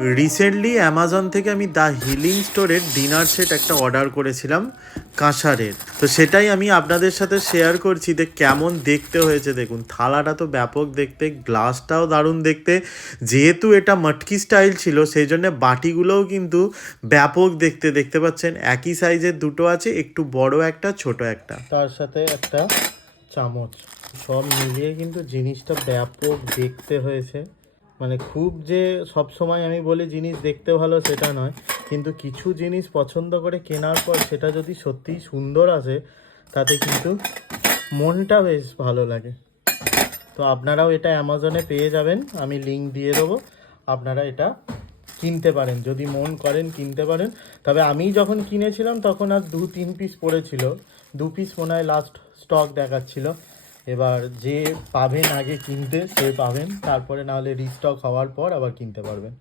Recently Amazon থেকে আমি the healing স্টোরের ডিনার সেট একটা অর্ডার করেছিলাম কাঁসারের। তো সেটাই আমি আপনাদের সাথে শেয়ার করছি যে কেমন দেখতে হয়েছে। দেখুন থালাটা তো ব্যাপক দেখতে, গ্লাসটাও দারুণ দেখতে। যেহেতু এটা মটকি স্টাইল ছিল সেই জন্য বাটিগুলোও কিন্তু ব্যাপক দেখতে। দেখতে পাচ্ছেন একই সাইজের দুটো আছে, একটু বড় একটা ছোট একটা, তার সাথে একটা চামচ। সব মিলিয়ে কিন্তু জিনিসটা ব্যাপক দেখতে হয়েছে। মানে খুব যে সব সময় আমি বলি জিনিস দেখতে ভালো সেটা নয়, কিন্তু কিছু জিনিস পছন্দ করে কেনার পর সেটা যদি সত্যিই সুন্দর আসে তাতে কিন্তু মনটা বেশ ভালো লাগে। তো আপনারাও এটা অ্যামাজনে পেয়ে যাবেন, আমি লিঙ্ক দিয়ে দেবো, আপনারা এটা কিনতে পারেন যদি মন করেন কিনতে পারেন। তবে আমি যখন কিনেছিলাম তখন আর 2-3 পিস পড়েছিল, 2 পিস মনে হয় লাস্ট স্টক দেখাচ্ছিল। এবার যে পাবেন আগে কিনতে সে পাবেন, তারপরে নাহলে রিস্টক হওয়ার পর আবার কিনতে পারবেন।